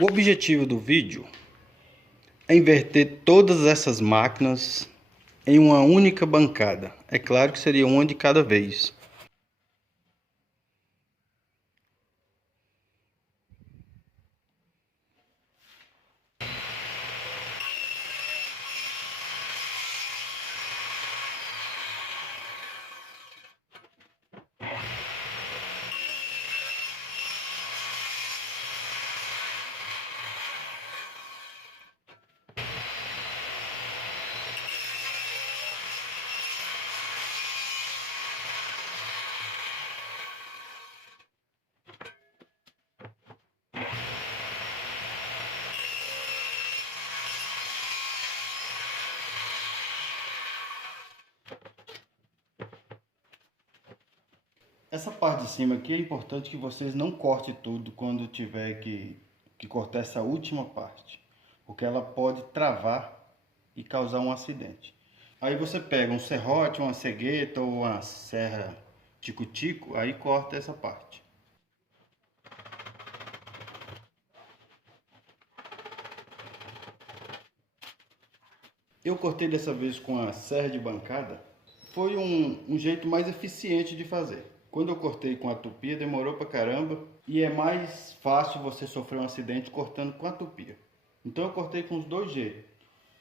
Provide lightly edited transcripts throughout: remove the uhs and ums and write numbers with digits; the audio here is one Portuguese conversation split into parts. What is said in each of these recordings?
O objetivo do vídeo é inverter todas essas máquinas em uma única bancada. É claro que seria uma de cada vez. Essa parte de cima aqui é importante que vocês não cortem tudo quando tiver que cortar essa última parte, porque ela pode travar e causar um acidente. Aí você pega um serrote, uma cegueta ou uma serra tico-tico, aí corta essa parte. Eu cortei dessa vez com a serra de bancada. Foi um jeito mais eficiente de fazer. Quando eu cortei com a tupia, demorou pra caramba. E é mais fácil você sofrer um acidente cortando com a tupia. Então eu cortei com os dois jeitos.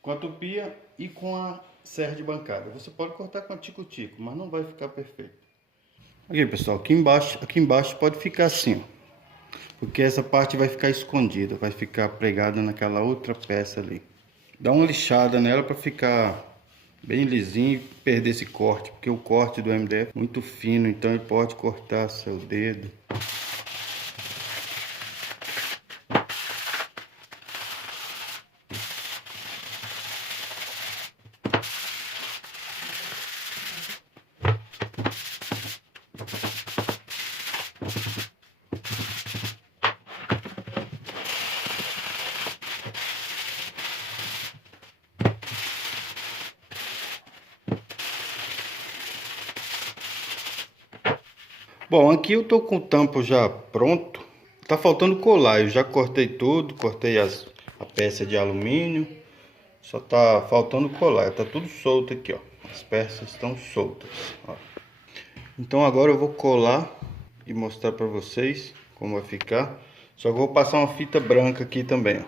Com a tupia e com a serra de bancada. Você pode cortar com a tico-tico, mas não vai ficar perfeito. Aqui pessoal, aqui embaixo pode ficar assim, ó. Porque essa parte vai ficar escondida, vai ficar pregada naquela outra peça ali. Dá uma lixada nela para ficar bem lisinho e perder esse corte, porque o corte do MDF é muito fino, então ele pode cortar seu dedo. Bom, aqui eu tô com o tampo já pronto. Tá faltando colar, eu já cortei tudo, cortei a peça de alumínio. Só tá faltando colar, tá tudo solto aqui, ó. As peças estão soltas, ó. Então agora eu vou colar e mostrar para vocês como vai ficar. Só que eu vou passar uma fita branca aqui também,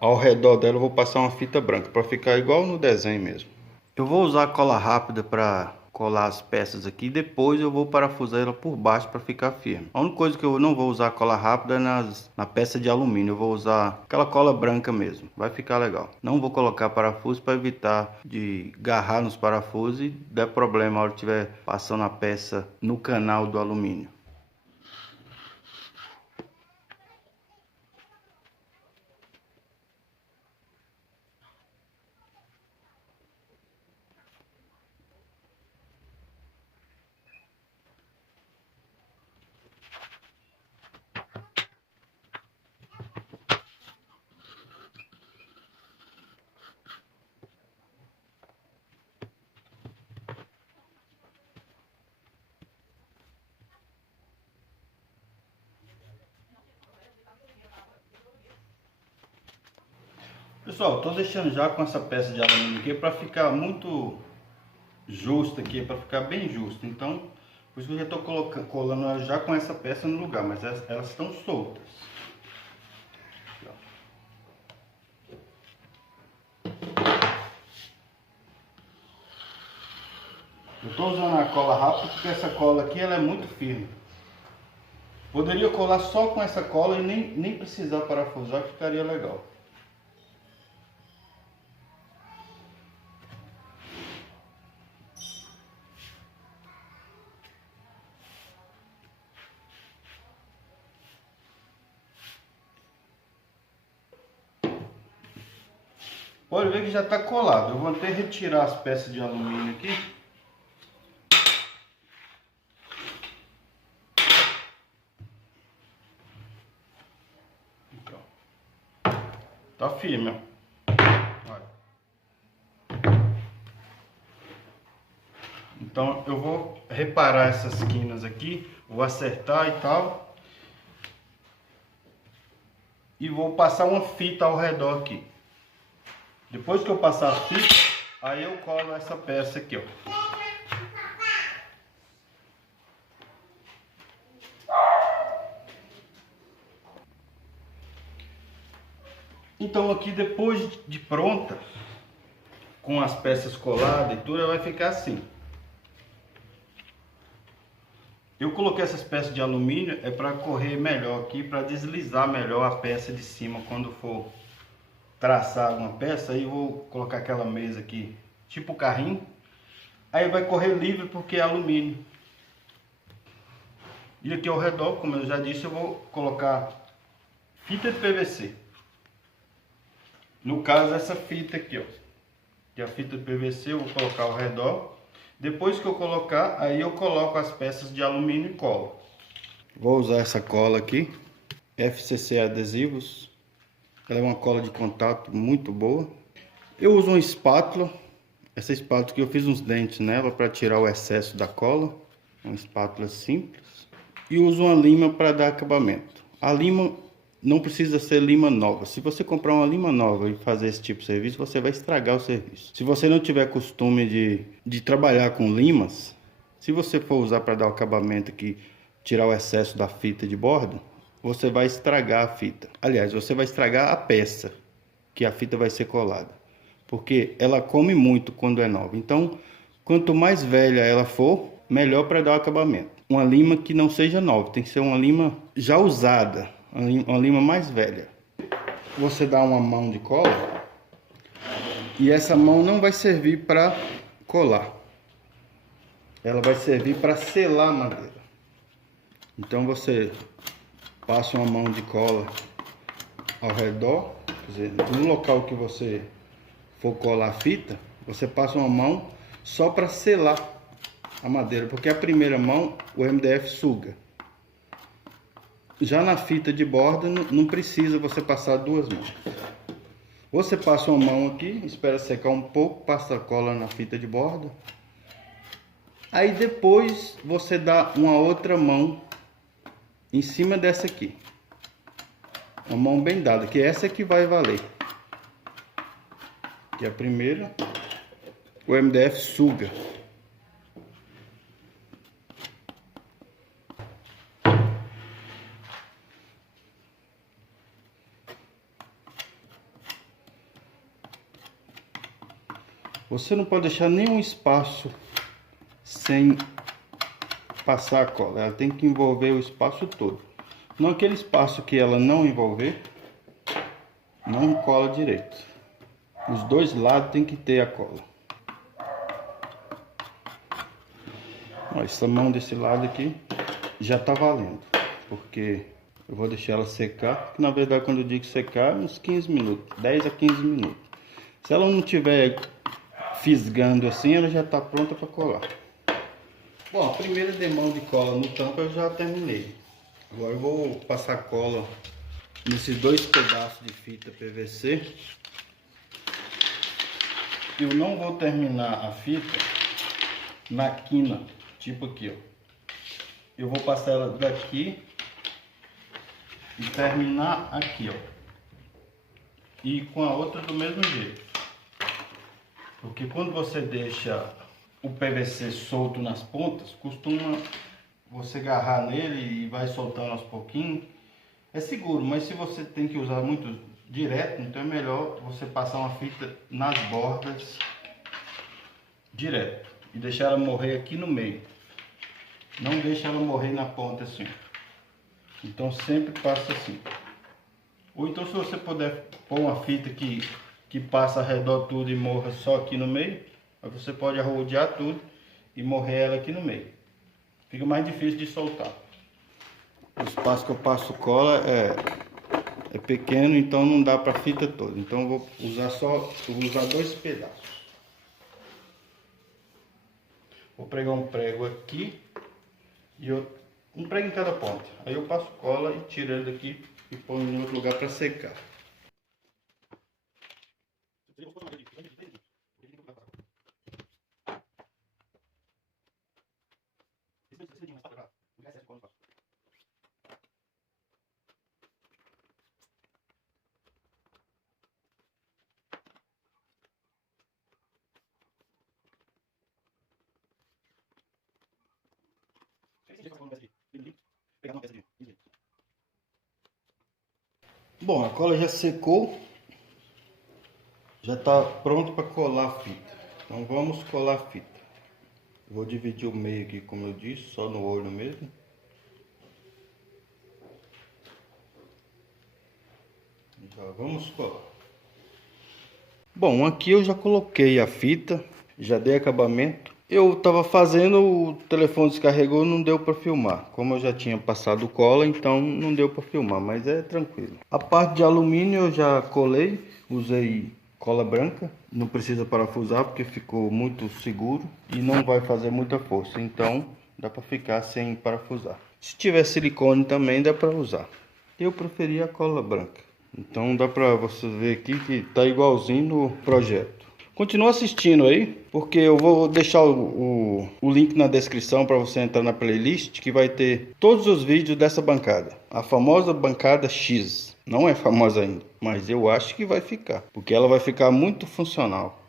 ó. Ao redor dela eu vou passar uma fita branca para ficar igual no desenho mesmo. Eu vou usar cola rápida para colar as peças aqui, depois eu vou parafusar ela por baixo para ficar firme. A única coisa que eu não vou usar cola rápida é na peça de alumínio, eu vou usar aquela cola branca mesmo, vai ficar legal. Não vou colocar parafuso para evitar de agarrar nos parafusos e dar problema na hora que estiver passando a peça no canal do alumínio. Pessoal, tô deixando já com essa peça de alumínio aqui para ficar muito justa aqui, para ficar bem justo. Então, por isso que eu já estou colando ela já com essa peça no lugar, mas elas estão soltas. Eu estou usando a cola rápida porque essa cola aqui ela é muito firme. Poderia colar só com essa cola e nem precisar parafusar, que ficaria legal. Pode ver que já está colado. Eu vou até retirar as peças de alumínio aqui. Então, tá firme, ó. Olha. Então eu vou reparar essas quinas aqui, vou acertar e tal. e vou passar uma fita ao redor aqui. Depois que eu passar a fita, aí eu colo essa peça aqui, ó. Então aqui depois de pronta, com as peças coladas e tudo, ela vai ficar assim. Eu coloquei essas peças de alumínio para correr melhor aqui, para deslizar melhor a peça de cima quando for traçar uma peça. Aí eu vou colocar aquela mesa aqui, tipo carrinho. Aí vai correr livre porque é alumínio. E aqui ao redor, como eu já disse, eu vou colocar fita de PVC. No caso, essa fita aqui, ó, que é a fita de PVC, eu vou colocar ao redor. Depois que eu colocar, aí eu coloco as peças de alumínio e colo. Vou usar essa cola aqui, FCC Adesivos. Ela é uma cola de contato muito boa. Eu uso uma espátula. Essa espátula que eu fiz uns dentes nela para tirar o excesso da cola. Uma espátula simples. E uso uma lima para dar acabamento. A lima não precisa ser lima nova. Se você comprar uma lima nova e fazer esse tipo de serviço, você vai estragar o serviço. Se você não tiver costume de trabalhar com limas, se você for usar para dar o acabamento aqui, tirar o excesso da fita de bordo, você vai estragar a fita. Aliás, você vai estragar a peça que a fita vai ser colada, porque ela come muito quando é nova. Então, quanto mais velha ela for, melhor para dar o acabamento. Uma lima que não seja nova, tem que ser uma lima já usada, uma lima mais velha. Você dá uma mão de cola e essa mão não vai servir para colar, ela vai servir para selar a madeira. Então você passa uma mão de cola ao redor, quer dizer, no local que você for colar a fita, você passa uma mão só para selar a madeira, porque a primeira mão o MDF suga. Já na fita de borda não precisa você passar duas mãos. Você passa uma mão aqui, espera secar um pouco, passa a cola na fita de borda. Aí depois você dá uma outra mão em cima dessa aqui. Uma mão bem dada, que essa é que vai valer. Que é a primeira, o MDF suga. Você não pode deixar nenhum espaço sem passar a cola. Ela tem que envolver o espaço todo. Não aquele espaço que ela não envolver, não cola direito. Os dois lados tem que ter a cola. Ó, essa mão desse lado aqui já tá valendo, porque eu vou deixar ela secar. Na verdade, quando eu digo secar, uns 15 minutos, 10 a 15 minutos. Se ela não tiver fisgando assim, ela já está pronta para colar. Bom, a primeira demão de cola no tampo eu já terminei. Agora eu vou passar cola nesses dois pedaços de fita PVC. Eu não vou terminar a fita na quina, tipo aqui, ó. Eu vou passar ela daqui e terminar aqui, ó. E com a outra do mesmo jeito. Porque quando você deixa o PVC solto nas pontas, costuma você agarrar nele e vai soltando aos pouquinhos. É seguro, mas se você tem que usar muito direto, então é melhor você passar uma fita nas bordas direto e deixar ela morrer aqui no meio. Não deixa ela morrer na ponta assim. Então sempre passa assim. Ou então, se você puder pôr uma fita que passa ao redor tudo e morra só aqui no meio, aí você pode arrodear tudo e morrer ela aqui no meio. Fica mais difícil de soltar. O espaço que eu passo cola é pequeno, então não dá para a fita toda. Então eu vou usar dois pedaços. Vou pregar um prego aqui e um prego em cada ponta. Aí eu passo cola e tiro ele daqui e ponho em outro lugar para secar. Bom, a cola já secou, já está pronto para colar a fita. Então vamos colar a fita. Vou dividir o meio aqui, como eu disse, só no olho mesmo. Já vamos colar. Bom, aqui eu já coloquei a fita, já dei acabamento. Eu estava fazendo, o telefone descarregou, não deu para filmar. Como eu já tinha passado cola, então não deu para filmar, mas é tranquilo. A parte de alumínio eu já colei, usei cola branca. Não precisa parafusar porque ficou muito seguro e não vai fazer muita força, então dá para ficar sem parafusar. Se tiver silicone também dá para usar. Eu preferi a cola branca. Então dá para você ver aqui que tá igualzinho no projeto. Continua assistindo aí, porque eu vou deixar o link na descrição para você entrar na playlist, que vai ter todos os vídeos dessa bancada. A famosa bancada X. Não é famosa ainda, mas eu acho que vai ficar, porque ela vai ficar muito funcional.